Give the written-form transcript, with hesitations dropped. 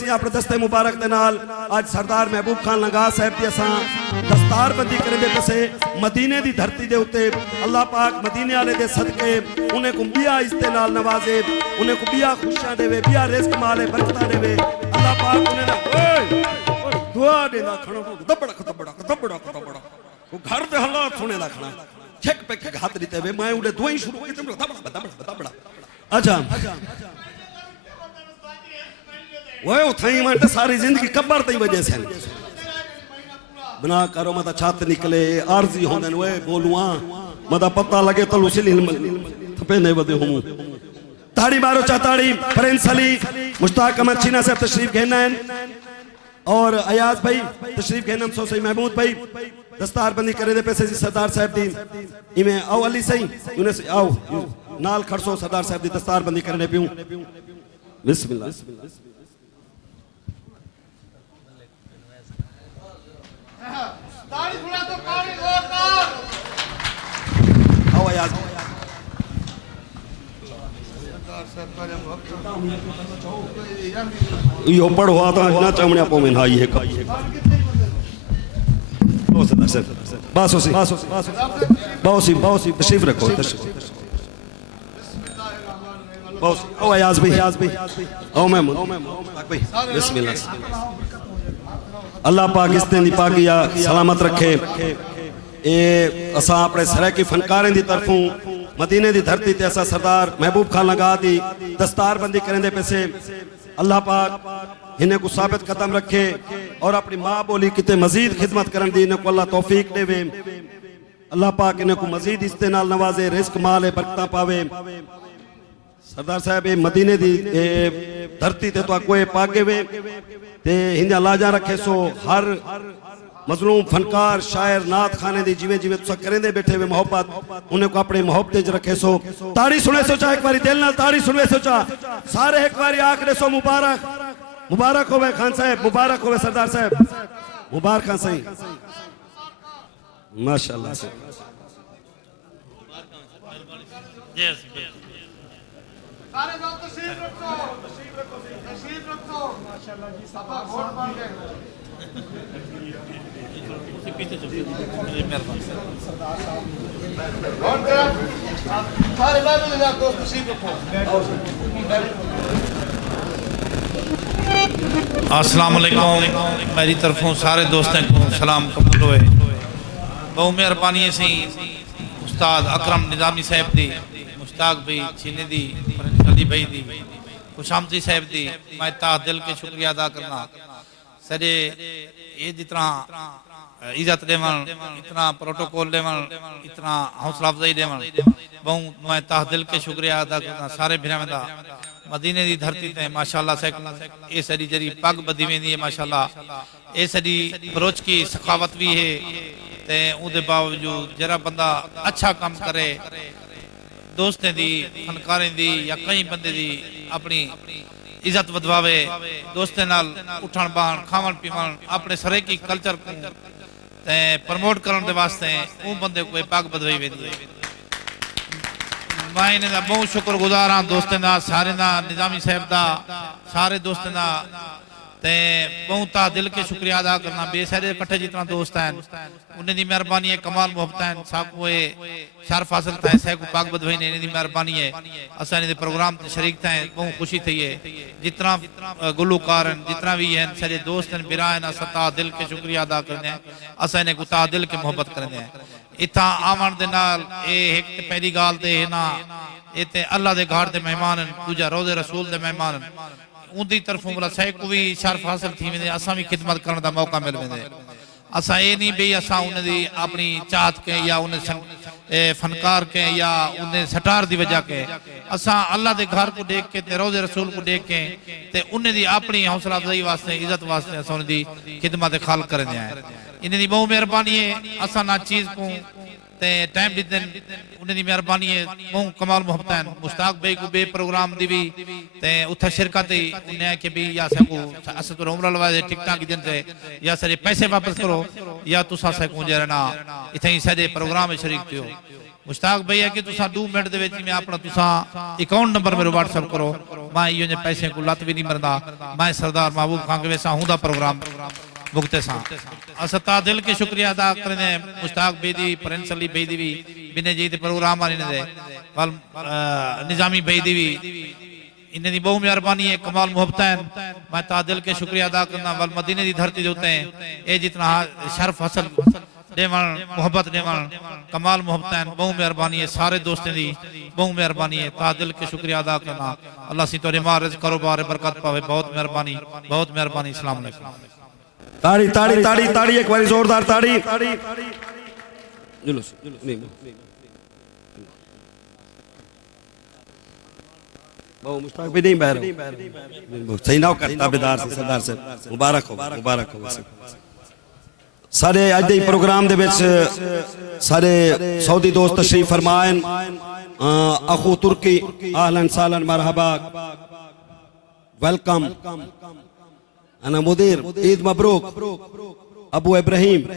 सी अपने दस्ते मुबारक दे नाल आज सरदार महबूब खान लंगा साहब दी असां दस्तार बंदी करदे पसे मदीने दी धरती दे उत्ते अल्लाह पाक मदीने वाले दे सदके उन्हें को बिया इस्ते नाल नवाजे उन्हें को बिया खुशियां देवे बिया रिज़्क माले बरकतां देवे अल्लाह पाक उन्हें ना दुआ देना खणो दबड़ा वो घर दे हालात सुने दा खणा छक पे हाथ दीते वे मैं उड़े दुआई शुरू की दबड़ा अच्छा वो उठाई माटे सारी जिंदगी कब्र तई वजह से बना करो मता छात निकले आरजी होंदन वे बोलुआ मता पता लगे तो उसिल थपे ने वदे हूं ताड़ी मारो चाताड़ी प्रिंस अली मुश्ताक अहमद चीना साहब तशरीफ घेना और अयाज भाई तशरीफ घेना सोसई महमूद भाई दस्तार बंदी करे दे पैसे सरदार साहब दी इमे आओ अली सही उन्हें से आओ नाल खड़सो सरदार साहब दी दस्तार बंदी करने पियूं बिस्मिल्लाह आओ अयाज यो पढ़ो आता ना चामड़िया पो में हाई है बासोसी तशरीफ रखो बासोसी आओ अयाज भाई आओ महमूद भाई बिस्मिल्लाह अल्लाह पाकिस्तान दी पाकिया सलामत रखे ए असा अपने सराकी फनकारें दी तरफों मदीने दी धरती ते असा सरदार महबूब खान लगा दी दस्तार बंदी करें दे पैसे अल्लाह पाक इन्हें को साबित कदम रखे और अपनी माँ बोली किते मजीद खिदमत करन दी इन्हें को अल्लाह तौफीक देवे अल्लाह पाक इन्हें को मजीद इसते नाल नवाजे रिज़्क माले बरकतां पावे सरदार साहब ए मदीने दी धरती ते तो कोई पागे वे ते हिंदा लाजा रखे सो हर मजलूम फनकार शायर नात खाने दी जीवे जीवे तुसा करेंदे बैठे वे मोहब्बत उन्हें को अपने मोहब्बत च रखे सो ताड़ी सुने सो चा एक बारी दिल नाल ताड़ी सुने सो चा सारे एक बारी आखरे सो मुबारक मुबारक होवे खान साहब मुबारक होवे सरदार साहब मुबारक खान सही माशाल्लाह से सारे लोग तशरीफ रखो माशाल्लाह जी सब वोट मांगे पीछे चलिए मेहरबानी वोट दे सारे लोग दोस्त तशरीफ रखो अस्सलाम वालेकुम मेरी तरफों सारे दोस्तों को सलाम कबूल होए बहुत मेहरबानी से उस्ताद अकरम निजामी साहब दी मुश्ताक भाई चीनी दी अली भाई दी खुशामदी साहब दी मैं ता दिल के शुक्रिया अदा करना सरे ये जितना इज्जत देवन इतना प्रोटोकॉल देवन इतना हौसला अफजाई देवन बहुत मैं ता दिल के शुक्रिया अदा करना सारे भिरामदा मदीने दी धरती ते माशाल्लाह से ये सरी जरी पग बदी वेंदी है माशाल्लाह ये सरी बरोच की सखावत भी है ते उदे बावजूद जरा बंदा अच्छा काम करे दोस्तें दी फनकारें दी या कई बंदे दी अपनी इज्जत वधवावे दोस्तें नाल उठन बहन खावन पीवन अपने सरे की कल्चर को ते प्रमोट करने दे वास्ते वो बंदे को पग बदवाई वेंदी है मैं इन्हें बहुत शुक्रगुजार हाँ दोस्तों दा सारे दा निजामी साहब दा सारे दोस्तों दा ते बहुत दिल के शुक्रिया अदा करना बेसारे इकट्ठे जितना दोस्त हैं उन्हें दी मेहरबानी है कमाल मोहब्बत है साकू है शर्फ हासिल था साकू पाक बदवाई ने इन्हें दी मेहरबानी है असा इन्हें प्रोग्राम ते शरीक था बहुत खुशी थी है जितना गुलकार हैं जितना भी हैं सारे दोस्त हैं बिरा हैं असा दिल के शुक्रिया अदा करने हैं असा इन्हें को दिल के मोहब्बत करने हैं इतना आवन दे नाल ए एक पहली गाल ते ना इते अल्लाह दे घाट दे मेहमान दूजा रोज़े रसूल दे मेहमान उनकी तरफों बोला सही को भी शर्फ हासिल थी वेंदे असा भी खिदमत करने का मौका मिल वेंदे असा ये नहीं भी असा उन्हें अपनी चाहत के या उन्हें फनकार के या उन्हें सटार दी वजह के असा अल्लाह दे घर को देख के ते रोज़े रसूल को देख के ते उन्हें दी अपनी हौसला अफजाई वास्ते इज्जत वास्ते असा उन्हें दी खिदमत खाल करने आए इन्हें दी बहुत मेहरबानी है असा ना चीज को ते टाइम दी दिन उन्हें दी मेहरबानी है बहुत कमाल मोहब्बत है मुश्ताक भाई को बे प्रोग्राम दी भी ते उठा शिरकत ही उन्हें के भी या सको असद उम्र लवाजे टिकटा की दिन से या सारे पैसे वापस करो या तुसा सको जरना इथे ही सारे प्रोग्राम में शरीक थियो मुश्ताक भैया कि तुसा 2 मिनट दे विच मैं अपना तुसा अकाउंट नंबर मेरे व्हाट्सएप करो मैं इयो ने पैसे को लत भी नहीं मरदा मैं सरदार महबूब खान के वैसा हूं दा प्रोग्राम भुगते सा असता दिल के शुक्रिया अदा करने मुश्ताक बेदी प्रिंस अली बेदी भी बिने जी दे प्रोग्राम आने दे वल निजामी बेदी भी इन्हें दी बहुत मेहरबानी है कमाल मोहब्बत है मैं तादिल के शुक्रिया अदा करना वल मदीने दी धरती दे उते ए जितना शर्फ हासिल देवन मोहब्बत देवन कमाल मोहब्बत है बहुत मेहरबानी है सारे दोस्तों दी बहुत मेहरबानी है तादिल के शुक्रिया अदा करना अल्लाह सी तोरे मारज कारोबार बरकत पावे बहुत मेहरबानी अस्सलाम वालेकुम ताड़ी ताड़ी ताड़ी ताड़ी एक बारी जोरदार ताड़ी जुलूस बहुत मुश्ताक भी नहीं बह रहा सही ना करता बेदार से सरदार से मुबारक हो सारे अज दे प्रोग्राम दे विच सारे सऊदी दोस्त तशरीफ फरमाएन अखू तुर्की आहलन सालन मरहबा वेलकम अना मुदीर ईद मबरूक अबू इब्राहिम